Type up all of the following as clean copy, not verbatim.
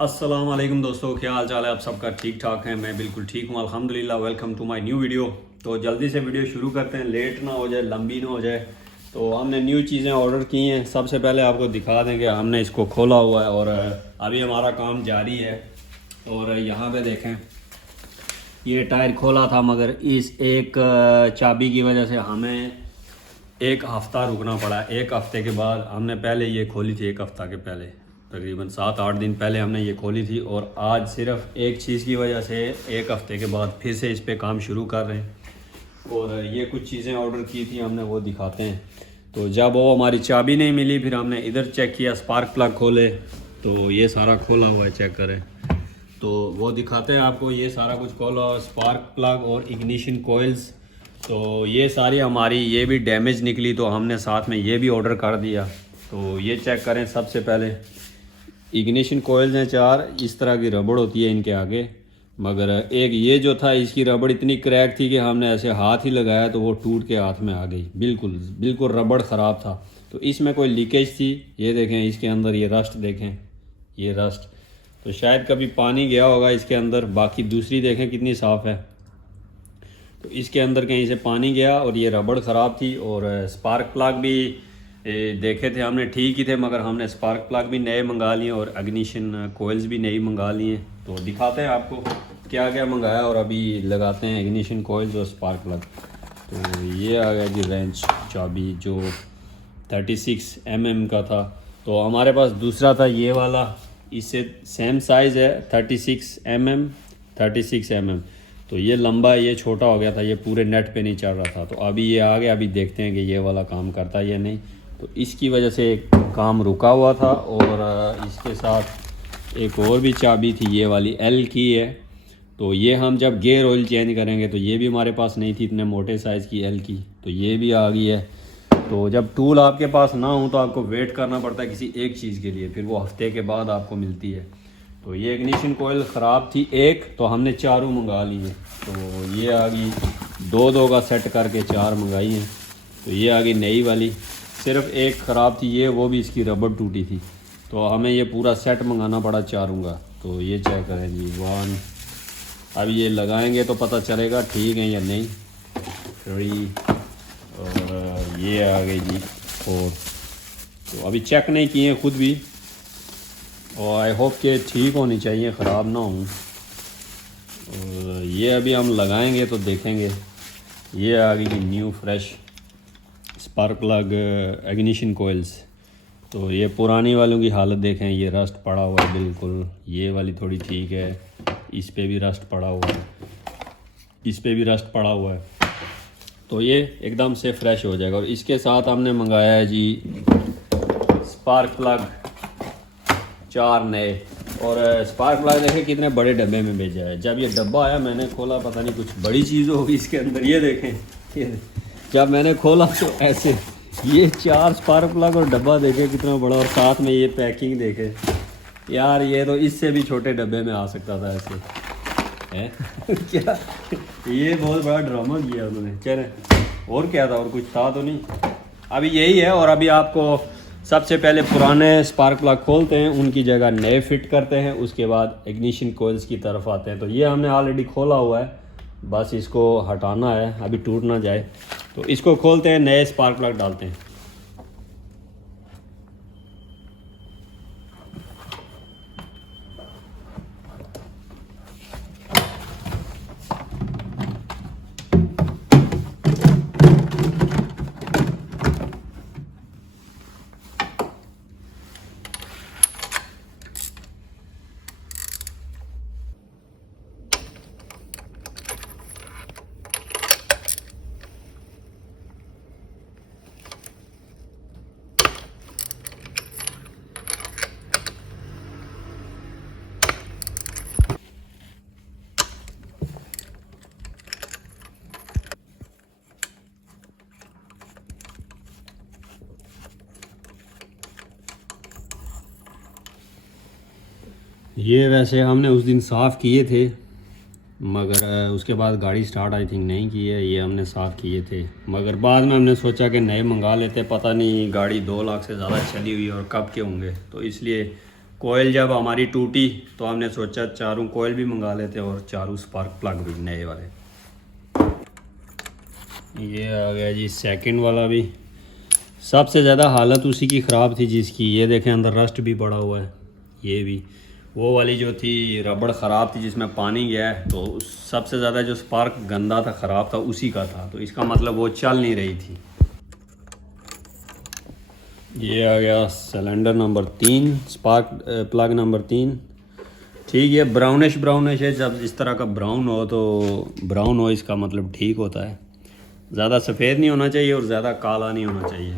अस्सलाम वालेकुम दोस्तों, क्या हाल चाल है? आप सबका ठीक ठाक है? मैं बिल्कुल ठीक हूँ अल्हम्दुलिल्लाह। Welcome to my new video. तो जल्दी से वीडियो शुरू करते हैं, लेट ना हो जाए, लंबी ना हो जाए। तो हमने न्यू चीज़ें ऑर्डर की हैं। सबसे पहले आपको दिखा देंगे, हमने इसको खोला हुआ है और अभी हमारा काम जारी है। और यहाँ पे देखें, ये टायर खोला था मगर इस एक चाबी की वजह से हमें एक हफ़्ता रुकना पड़ा। एक हफ़्ते के बाद हमने पहले ये खोली थी, एक हफ़्ता के पहले, तकरीबन 7-8 दिन पहले हमने ये खोली थी। और आज सिर्फ एक चीज़ की वजह से एक हफ़्ते के बाद फिर से इस पे काम शुरू कर रहे हैं। और ये कुछ चीज़ें ऑर्डर की थी हमने, वो दिखाते हैं। तो जब वो हमारी चाबी नहीं मिली, फिर हमने इधर चेक किया, स्पार्क प्लग खोले तो ये सारा खोला हुआ है, चेक करें। तो वो दिखाते हैं आपको, ये सारा कुछ खोला, स्पार्क प्लग और इग्निशन कोयल्स। तो ये सारी हमारी ये भी डैमेज निकली, तो हमने साथ में ये भी ऑर्डर कर दिया। तो ये चेक करें। सबसे पहले इग्निशन कोयल्स हैं 4, इस तरह की रबड़ होती है इनके आगे, मगर एक ये जो था, इसकी रबड़ इतनी क्रैक थी कि हमने ऐसे हाथ ही लगाया तो वो टूट के हाथ में आ गई। बिल्कुल बिल्कुल रबड़ ख़राब था। तो इसमें कोई लीकेज थी, ये देखें इसके अंदर, ये रस्ट देखें, ये रस्ट, तो शायद कभी पानी गया होगा इसके अंदर। बाकी दूसरी देखें कितनी साफ़ है, तो इसके अंदर कहीं से पानी गया और ये रबड़ ख़राब थी। और स्पार्क प्लग भी देखे थे हमने, ठीक ही थे, मगर हमने स्पार्क प्लग भी नए मंगा लिए और इग्निशन कोयल्स भी नई मंगा लिए। तो दिखाते हैं आपको क्या क्या मंगाया और अभी लगाते हैं इग्निशन कोयल्स और स्पार्क प्लग। तो ये आ गया जी रेंच चाबी, जो 36 mm का था। तो हमारे पास दूसरा था ये वाला, इससे सेम साइज़ है, 36 mm। तो ये लंबा है, ये छोटा हो गया था, ये पूरे नेट पे नहीं चढ़ रहा था। तो अभी ये आ गया, अभी देखते हैं कि ये वाला काम करता है या नहीं। तो इसकी वजह से काम रुका हुआ था। और इसके साथ एक और भी चाबी थी, ये वाली L की है। तो ये हम जब गेयर ऑयल चेंज करेंगे, तो ये भी हमारे पास नहीं थी इतने मोटे साइज़ की L की, तो ये भी आ गई है। तो जब टूल आपके पास ना हो तो आपको वेट करना पड़ता है किसी एक चीज़ के लिए, फिर वो हफ्ते के बाद आपको मिलती है। तो ये इग्निशन कोयल ख़राब थी एक, तो हमने चारों मंगा ली है। तो ये आ गई, 2-2 का सेट करके 4 मंगाई हैं। तो ये आ गई नई वाली। सिर्फ एक ख़राब थी ये, वो भी इसकी रबड़ टूटी थी, तो हमें ये पूरा सेट मंगाना पड़ा चारों का। तो ये चेक करें जी, 1, अब ये लगाएंगे तो पता चलेगा ठीक है या नहीं। 3 और ये आ गई जी 4। तो अभी चेक नहीं किए खुद भी, और आई होप कि ठीक होनी चाहिए, ख़राब ना हो। और ये अभी हम लगाएंगे तो देखेंगे। ये आ गई new fresh spark plug ignition coils. तो ये पुरानी वालों की हालत देखें, ये रस्ट पड़ा हुआ है बिल्कुल। ये वाली थोड़ी ठीक है, इस पे भी रस्ट पड़ा हुआ है, इस पे भी रस्ट पड़ा हुआ है। तो ये एकदम से फ्रेश हो जाएगा। और इसके साथ हमने मंगाया है जी स्पार्क प्लग 4 नए। और स्पार्क प्लग देखें कितने बड़े डब्बे में भेजा है। जब ये डब्बा आया मैंने खोला, पता नहीं कुछ बड़ी चीज़ होगी इसके अंदर। ये देखें, ये जब मैंने खोला तो ऐसे ये 4 स्पार्क प्लग और डब्बा देखे कितना बड़ा, और साथ में ये पैकिंग देखे यार, ये तो इससे भी छोटे डब्बे में आ सकता था ऐसे है। क्या ये बहुत बड़ा ड्रामा किया उन्होंने। चलें, और क्या था, और कुछ था तो नहीं, अभी यही है। और अभी आपको सबसे पहले पुराने स्पार्क प्लग खोलते हैं, उनकी जगह नए फिट करते हैं, उसके बाद इग्निशन कोयल्स की तरफ आते हैं। तो ये हमने ऑलरेडी खोला हुआ है, बस इसको हटाना है, अभी टूट ना जाए। तो इसको खोलते हैं, नए स्पार्क प्लग डालते हैं। ये वैसे हमने उस दिन साफ़ किए थे, मगर उसके बाद गाड़ी स्टार्ट आई थिंक नहीं की है। ये हमने साफ़ किए थे, मगर बाद में हमने सोचा कि नए मंगा लेते, पता नहीं गाड़ी 2 लाख से ज़्यादा चली हुई और कब के होंगे, तो इसलिए कोयल जब हमारी टूटी तो हमने सोचा चारों कोयल भी मंगा लेते और चारों स्पार्क प्लग भी नए वाले। ये आ गया जी सेकंड वाला भी। सबसे ज़्यादा हालत उसी की ख़राब थी जिसकी, ये देखें अंदर रस्ट भी पड़ा हुआ है। ये भी वो वाली जो थी रबड़ ख़राब थी जिसमें पानी गया है, तो सबसे ज़्यादा जो स्पार्क गंदा था, ख़राब था, उसी का था। तो इसका मतलब वो चल नहीं रही थी। ये आ गया cylinder number 3, spark plug number 3। ठीक है, ब्राउनिश ब्राउनिश है। जब इस तरह का ब्राउन हो तो ब्राउन हो इसका मतलब ठीक होता है। ज़्यादा सफ़ेद नहीं होना चाहिए और ज़्यादा काला नहीं होना चाहिए।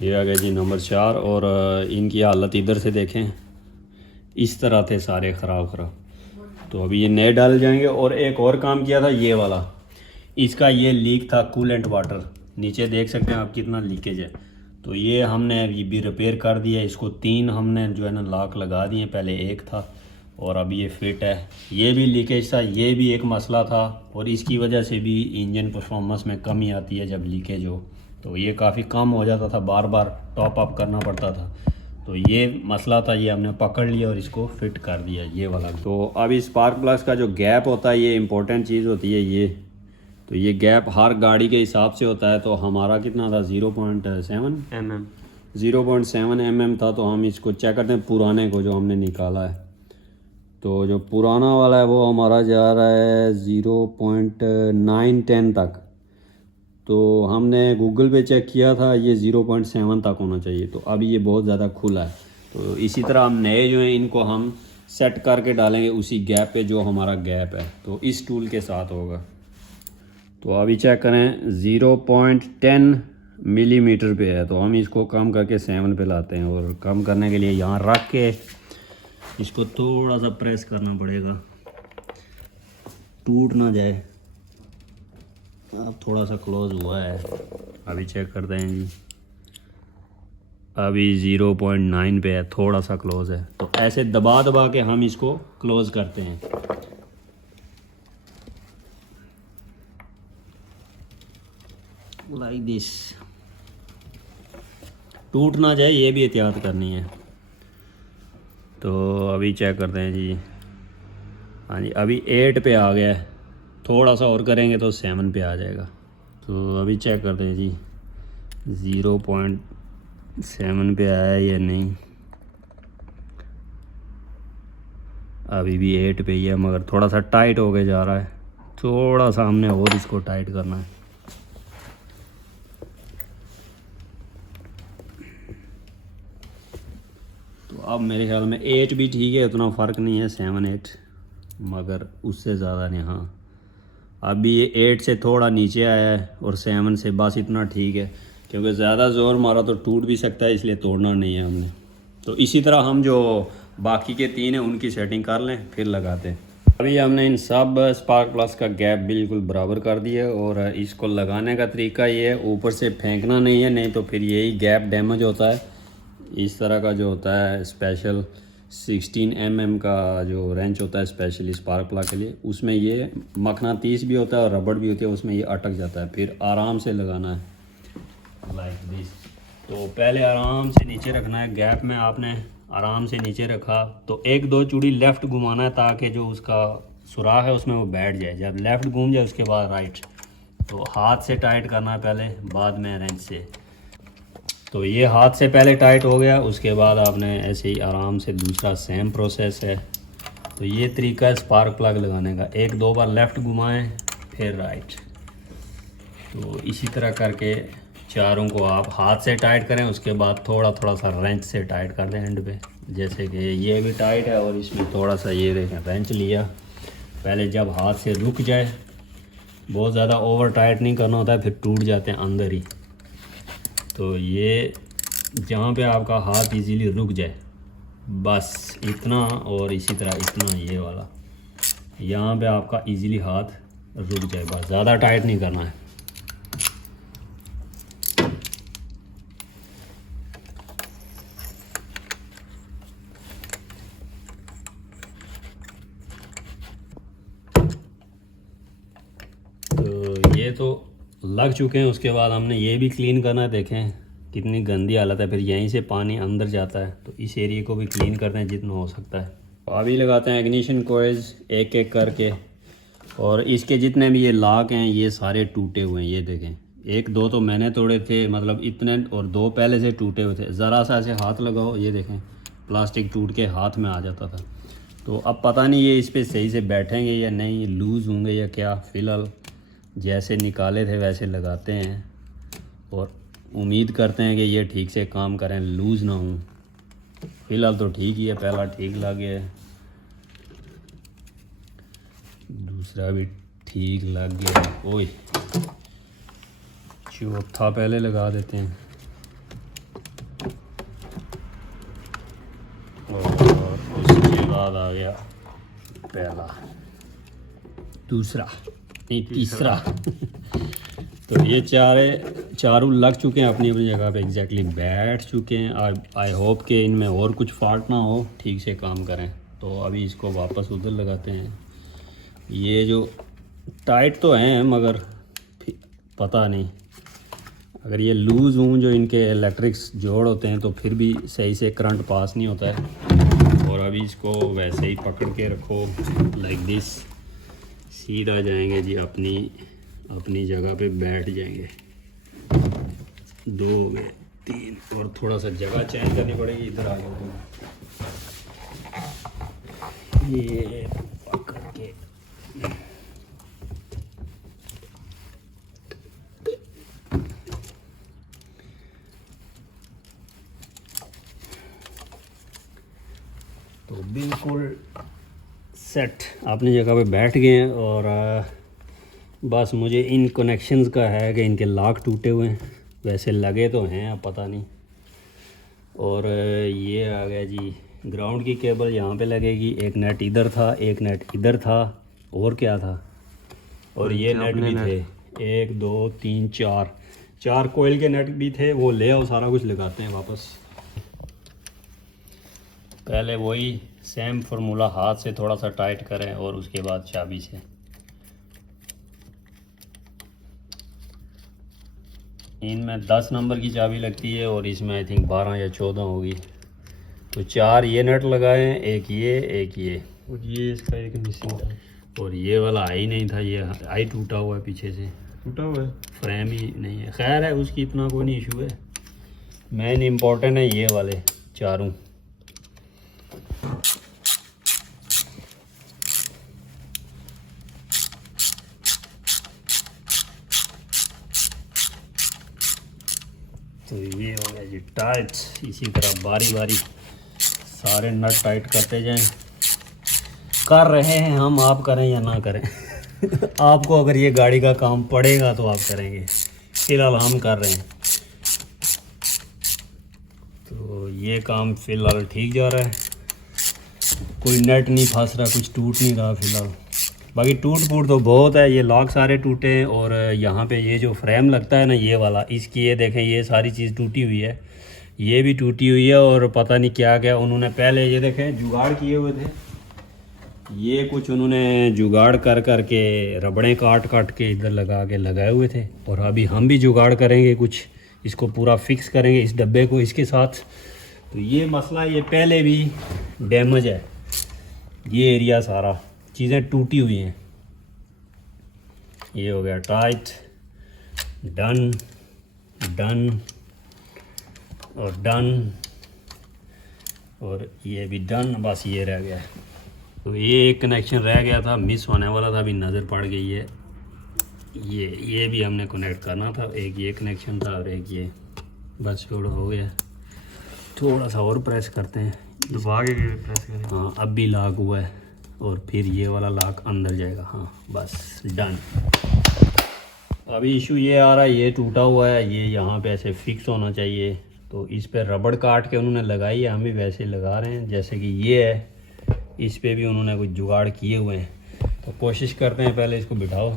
ये आ गया जी नंबर 4। और इनकी हालत इधर से देखें, इस तरह थे सारे ख़राब। तो अभी ये नए डाल जाएंगे। और एक और काम किया था ये वाला, इसका ये लीक था कूलेंट वाटर, नीचे देख सकते हैं आप कितना लीकेज है। तो ये हमने ये भी रिपेयर कर दिया। इसको 3 हमने जो है ना लॉक लगा दिए, पहले एक था और अभी ये फिट है। ये भी लीकेज था, ये भी एक मसला था और इसकी वजह से भी इंजन परफॉर्मेंस में कमी आती है जब लीकेज हो। तो ये काफ़ी कम हो जाता था, बार बार टॉप अप करना पड़ता था। तो ये मसला था, ये हमने पकड़ लिया और इसको फिट कर दिया ये वाला। तो अभी स्पार्क प्लग्स का जो गैप होता है ये इंपॉर्टेंट चीज़ होती है ये। तो ये गैप हर गाड़ी के हिसाब से होता है। तो हमारा कितना था 0.7 mm, 0.7 mm था। तो हम इसको चेक करते हैं पुराने को जो हमने निकाला है। तो जो पुराना वाला है वो हमारा जा रहा है 0.910 तक। तो हमने गूगल पे चेक किया था, ये 0.7 तक होना चाहिए। तो अभी ये बहुत ज़्यादा खुला है। तो इसी तरह हम नए जो हैं इनको हम सेट करके डालेंगे उसी गैप पे जो हमारा गैप है। तो इस टूल के साथ होगा। तो अभी चेक करें 0.10 मिलीमीटर पे है। तो हम इसको कम करके 7 पे लाते हैं। और कम करने के लिए यहाँ रख के इसको थोड़ा सा प्रेस करना पड़ेगा, टूट ना जाए। अब थोड़ा सा क्लोज हुआ है, अभी चेक करते हैं जी। अभी 0.9 पे है, थोड़ा सा क्लोज है। तो ऐसे दबा दबा के हम इसको क्लोज करते हैं। लाइक दिस, टूट ना जाए ये भी एहतियात करनी है। तो अभी चेक करते हैं जी। हाँ जी, अभी 8 पे आ गया है, थोड़ा सा और करेंगे तो 7 पे आ जाएगा। तो अभी चेक करते हैं जी 0.7 पे आया या नहीं। अभी भी 8 पे ही है, मगर थोड़ा सा टाइट हो के जा रहा है। थोड़ा सा हमने और इसको टाइट करना है। तो अब मेरे ख्याल में 8 भी ठीक है, उतना फ़र्क नहीं है 7-8, मगर उससे ज़्यादा नहीं। हाँ, अभी ये 8 से थोड़ा नीचे आया है और 7 से बस इतना ठीक है, क्योंकि ज़्यादा ज़ोर मारा तो टूट भी सकता है, इसलिए तोड़ना नहीं है हमने। तो इसी तरह हम जो बाकी के 3 हैं उनकी सेटिंग कर लें फिर लगाते हैं। अभी हमने इन सब स्पार्क प्लग्स का गैप बिल्कुल बराबर कर दिया। और इसको लगाने का तरीका ये है, ऊपर से फेंकना नहीं है, नहीं तो फिर यही गैप डैमेज होता है। इस तरह का जो होता है स्पेशल 16 mm का जो रेंच होता है स्पेशली स्पार्क प्लग के लिए, उसमें ये मखनातीस भी होता है और रबड़ भी होती है, उसमें ये अटक जाता है। फिर आराम से लगाना है लाइक दिस। तो पहले आराम से नीचे रखना है, गैप में आपने आराम से नीचे रखा तो 1-2 चूड़ी लेफ़्ट घुमाना है ताकि जो उसका सुराख है उसमें वो बैठ जाए। जब लेफ़्ट घूम जाए उसके बाद राइट। तो हाथ से टाइट करना है पहले, बाद में रेंच से। तो ये हाथ से पहले टाइट हो गया, उसके बाद आपने ऐसे ही आराम से दूसरा सेम प्रोसेस है। तो ये तरीका है स्पार्क प्लग लगाने का, 1-2 बार लेफ़्ट घुमाएं फिर राइट। तो इसी तरह करके चारों को आप हाथ से टाइट करें, उसके बाद थोड़ा थोड़ा सा रेंच से टाइट कर दें एंड पे। जैसे कि ये भी टाइट है और इसमें थोड़ा सा ये देखें रेंच लिया। पहले जब हाथ से रुक जाए, बहुत ज़्यादा ओवर टाइट नहीं करना होता है, फिर टूट जाते हैं अंदर ही। तो ये जहाँ पे आपका हाथ इजीली रुक जाए, बस इतना, और इसी तरह इतना ये वाला, यहाँ पे आपका इजीली हाथ रुक जाए, बस ज़्यादा टाइट नहीं करना है। तो ये तो लग चुके हैं, उसके बाद हमने ये भी क्लीन करना है। देखें कितनी गंदी हालत है, फिर यहीं से पानी अंदर जाता है। तो इस एरिया को भी क्लीन करते हैं जितना हो सकता है। अभी लगाते हैं इग्निशन कॉइल्स एक एक करके, और इसके जितने भी ये लॉक हैं ये सारे टूटे हुए हैं। ये देखें, एक दो तो मैंने तोड़े थे, मतलब इतने, और दो पहले से टूटे हुए थे। ज़रा सा ऐसे हाथ लगाओ, ये देखें प्लास्टिक टूट के हाथ में आ जाता था। तो अब पता नहीं ये इस पर सही से बैठेंगे या नहीं, लूज़ होंगे या क्या। फ़िलहाल जैसे निकाले थे वैसे लगाते हैं और उम्मीद करते हैं कि ये ठीक से काम करें, लूज़ ना हो। फ़िलहाल तो ठीक ही है, पहला ठीक लग गया है, दूसरा भी ठीक लग गया। ओए चौथा पहले लगा देते हैं, और उसके बाद आ गया पहला, दूसरा नहीं तीसरा। तो ये चारों लग चुके हैं अपनी अपनी जगह पे, एग्जैक्टली बैठ चुके हैं। आई होप कि इनमें और कुछ फॉल्ट ना हो, ठीक से काम करें। तो अभी इसको वापस उधर लगाते हैं। ये जो टाइट तो हैं मगर पता नहीं, अगर ये लूज़ हों जो इनके इलेक्ट्रिक्स जोड़ होते हैं तो फिर भी सही से करंट पास नहीं होता है। और अभी इसको वैसे ही पकड़ के रखो लाइक दिस, सीधा जाएंगे जी, अपनी जगह पे बैठ जाएंगे। 2 में 3, और थोड़ा सा जगह चेंज करनी पड़ेगी। इधर आ जाओ, ये पकड़ के तो बिल्कुल सेट अपनी जगह पे बैठ गए हैं। और बस मुझे इन कनेक्शंस का है कि इनके लॉक टूटे हुए हैं, वैसे लगे तो हैं, अब पता नहीं। और ये आ गया जी ग्राउंड की केबल, यहाँ पे लगेगी। एक नेट इधर था, एक नेट इधर था, और क्या था, और ये नेट भी थे, 1 2 3 4 कोयल के नेट भी थे। वो ले आओ, सारा कुछ लगाते हैं वापस। पहले वही सेम फार्मूला, हाथ से थोड़ा सा टाइट करें और उसके बाद चाबी से। इनमें 10 नंबर की चाबी लगती है और इसमें आई थिंक 12 या 14 होगी। तो 4 ये नट लगाए, एक ये, और ये इसका एक मिसिंग था, और ये वाला आई नहीं था, ये आई टूटा हुआ है, पीछे से टूटा हुआ है, फ्रेम ही नहीं है। खैर है, उसकी इतना कोई नहीं इशू है। मेन इम्पोर्टेंट है ये वाले चारों। तो ये हो गया जी टाइट। इसी तरह बारी बारी सारे नट टाइट करते जाएं। कर रहे हैं हम, आप करें या ना करें। आपको अगर ये गाड़ी का काम पड़ेगा तो आप करेंगे, फ़िलहाल हम कर रहे हैं। तो ये काम फ़िलहाल ठीक जा रहा है, कोई नेट नहीं फंस रहा, कुछ टूट नहीं रहा फ़िलहाल। बाकी टूट फूट तो बहुत है, ये लॉक सारे टूटे हैं। और यहाँ पे ये जो फ्रेम लगता है ना, ये वाला, इसकी ये देखें, ये सारी चीज़ टूटी हुई है, ये भी टूटी हुई है। और पता नहीं क्या क्या उन्होंने पहले, ये देखें, जुगाड़ किए हुए थे। ये कुछ उन्होंने जुगाड़ कर कर के रबड़ें काट काट के इधर लगा के लगाए हुए थे। और अभी हम भी जुगाड़ करेंगे कुछ, इसको पूरा फिक्स करेंगे इस डब्बे को इसके साथ। तो ये मसला, ये पहले भी डैमेज है, ये एरिया सारा चीज़ें टूटी हुई हैं। ये हो गया टाइट, डन डन और डन, और ये भी डन। बस ये रह गया है। तो ये एक कनेक्शन रह गया था, मिस होने वाला था, अभी नज़र पड़ गई है। ये भी हमने कनेक्ट करना था, एक ये कनेक्शन था और एक ये। बस थोड़ा हो गया, थोड़ा सा और प्रेस करते हैं, दबा के प्रेस करें। हाँ अब भी लॉक हुआ है, और फिर ये वाला लॉक अंदर जाएगा। हाँ बस डन। अभी इशू ये आ रहा है, ये टूटा हुआ है, ये यहाँ पे ऐसे फिक्स होना चाहिए। तो इस पे रबड़ काट के उन्होंने लगाई है, हम भी वैसे लगा रहे हैं जैसे कि ये है। इस पे भी उन्होंने कुछ जुगाड़ किए हुए हैं, तो कोशिश करते हैं। पहले इसको बिठाओ,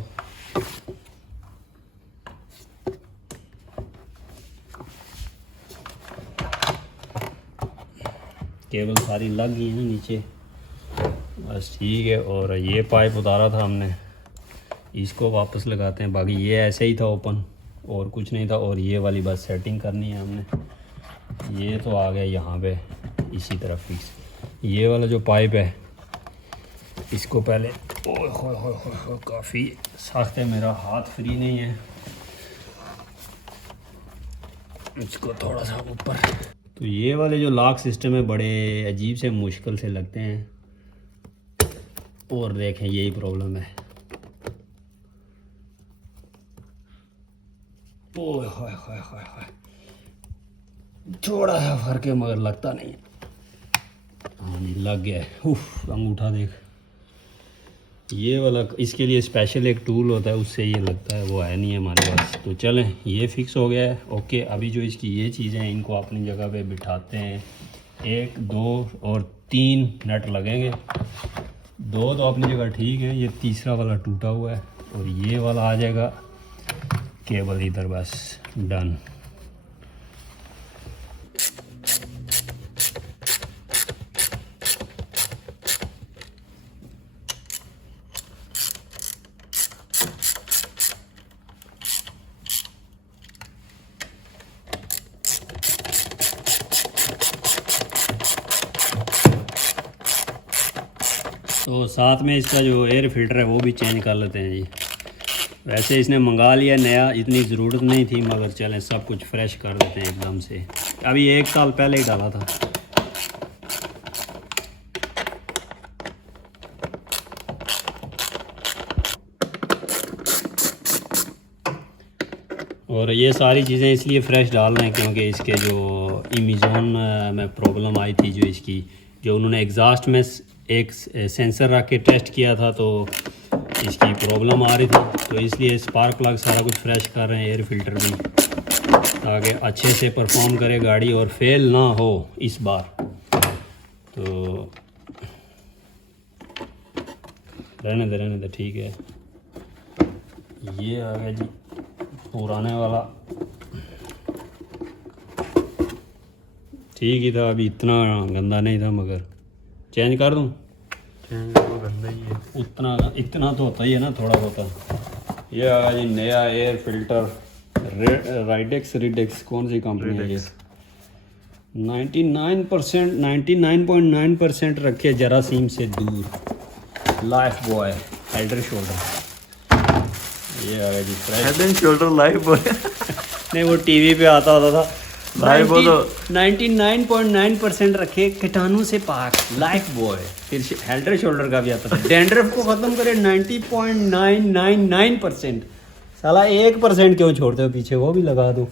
केबल सारी लग गई है ना नीचे, बस ठीक है। और ये पाइप उतारा था हमने, इसको वापस लगाते हैं। बाकी ये ऐसे ही था ओपन, और कुछ नहीं था। और ये वाली बस सेटिंग करनी है हमने। ये तो आ गया यहाँ पे इसी तरफ फिक्स। ये वाला जो पाइप है इसको पहले, ओह हो काफ़ी सख्त है, मेरा हाथ फ्री नहीं है, इसको थोड़ा सा ऊपर। तो ये वाले जो लॉक सिस्टम है बड़े अजीब से मुश्किल से लगते हैं। और देखें यही प्रॉब्लम है। ओह हाय हाय हाय हाय, थोड़ा सा फर्क है मगर लगता नहीं है। हाँ जी लग गया है। उफ, अंगूठा देख। ये वाला इसके लिए स्पेशल एक टूल होता है, उससे ये लगता है, वो है नहीं है हमारे पास। तो चलें, ये फिक्स हो गया है। ओके, अभी जो इसकी ये चीज़ें हैं इनको अपनी जगह पे बिठाते हैं। 1 2 और 3 नट लगेंगे। 2 तो अपनी जगह ठीक है, ये तीसरा वाला टूटा हुआ है और ये वाला आ जाएगा केबल इधर, बस डन। तो साथ में इसका जो एयर फिल्टर है वो भी चेंज कर लेते हैं जी। वैसे इसने मंगा लिया नया, इतनी ज़रूरत नहीं थी, मगर चलें सब कुछ फ्रेश कर देते हैं एकदम से। अभी 1 साल पहले ही डाला था। और ये सारी चीज़ें इसलिए फ़्रेश डाल रहे हैं क्योंकि इसके जो अमेज़ॉन में प्रॉब्लम आई थी, जो इसकी जो उन्होंने एग्ज़ास्ट में एक सेंसर रख के टेस्ट किया था तो इसकी प्रॉब्लम आ रही थी। तो इसलिए स्पार्क प्लग सारा कुछ फ्रेश कर रहे हैं, एयर फिल्टर भी, ताकि अच्छे से परफॉर्म करे गाड़ी और फेल ना हो इस बार। तो रहने दे ठीक है। ये आ गया जी पुराने वाला, ठीक ही था, अभी इतना गंदा नहीं था, मगर चेंज कर दूं? चेंज तो गंदा ही है, इतना तो होता ही है ना थोड़ा बहुत। ये आ गया जी नया एयर फिल्टर, रिडेक्स कौन सी कंपनी है ये? 99% 99.9% रखे जरासीम से दूर, लाइफ बॉय हेल्डर शोल्डर। ये आ गया जी fresh Head and Shoulder Lifebuoy. नहीं, वो टीवी पे आता होता था। लाइफ बॉय तो 99.9% रखे कीटाणु से पाक, लाइफ बॉय। फिर हेल्डर शोल्डर का भी आता था। डैंड्रफ को ख़त्म करे 90.999%। साला 1% क्यों छोड़ते हो पीछे, वो भी लगा दो।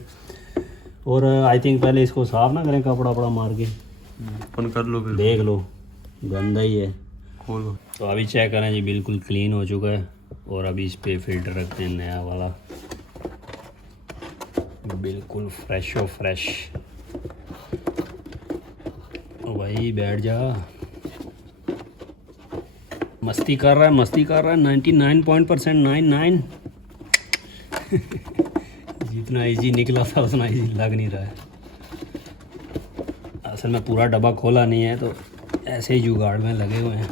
और आई थिंक पहले इसको साफ ना करें कपड़ा वपड़ा मार के, ओपन कर लो, फिर देख लो गंदा ही है। खोलो। तो अभी चेक करें जी, बिल्कुल क्लीन हो चुका है। और अभी इस पे फिल्टर रखते हैं नया वाला, बिल्कुल फ्रेश हो फ्रेश। वही बैठ जा, मस्ती कर रहा है 99.99 जितना इजी निकला था उतना इजी लग नहीं रहा है। असल में पूरा डब्बा खोला नहीं है, तो ऐसे ही जुगाड़ में लगे हुए हैं।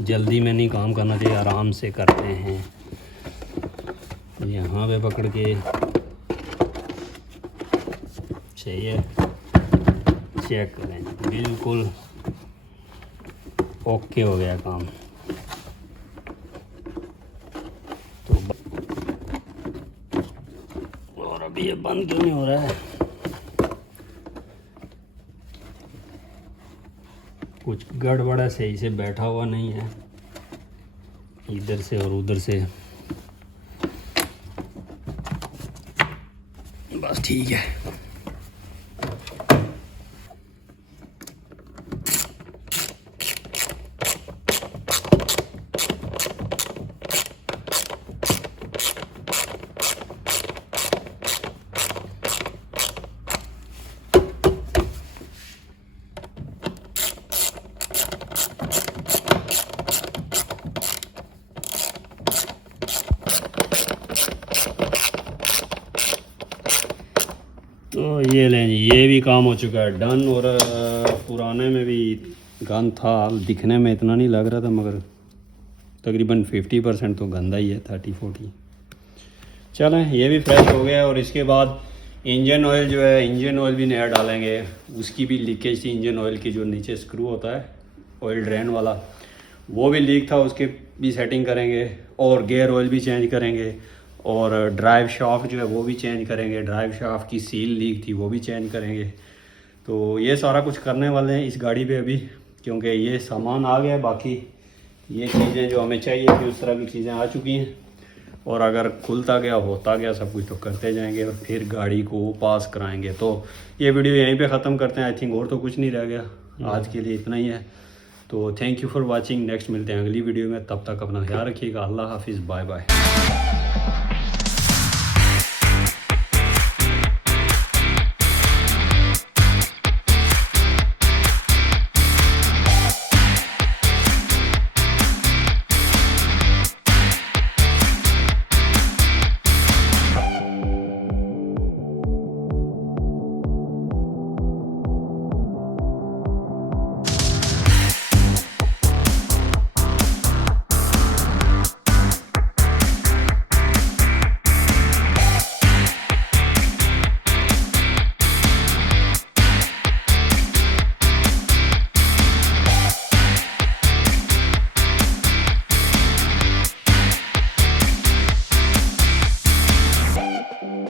जल्दी में नहीं काम करना चाहिए, आराम से करते हैं। यहाँ पे पकड़ के चाहिए, चेक करें, बिल्कुल ओके हो गया काम। तो और अभी ये बंद क्यों नहीं हो रहा है? कुछ गड़बड़ है, सही से बैठा हुआ नहीं है, इधर से और उधर से। बस ठीक है। तो ये लें जी, ये भी काम हो चुका है डन। और पुराने में भी गन था, दिखने में इतना नहीं लग रहा था, मगर तकरीबन 50% तो गंदा ही है, 30-40। चलें, ये भी फ्रेश हो गया। और इसके बाद इंजन ऑयल जो है, इंजन ऑयल भी नया डालेंगे। उसकी भी लीकेज थी इंजन ऑयल की, जो नीचे स्क्रू होता है ऑयल ड्रेन वाला, वो भी लीक था, उसके भी सेटिंग करेंगे। और गेयर ऑयल भी चेंज करेंगे। और ड्राइव शाफ्ट जो है वो भी चेंज करेंगे। ड्राइव शाफ्ट की सील लीक थी, वो भी चेंज करेंगे। तो ये सारा कुछ करने वाले हैं इस गाड़ी पे अभी, क्योंकि ये सामान आ गया है। बाकी ये चीज़ें जो हमें चाहिए थी उस तरह की चीज़ें आ चुकी हैं। और अगर खुलता गया होता गया सब कुछ तो करते जाएंगे और फिर गाड़ी को पास कराएंगे। तो ये वीडियो यहीं पे ख़त्म करते हैं आई थिंक, और तो कुछ नहीं रह गया आज के लिए, इतना ही है। तो thank you for watching. Next मिलते हैं अगली वीडियो में, तब तक अपना ख्याल रखिएगा। अल्लाह हाफिज़, बाय बाय।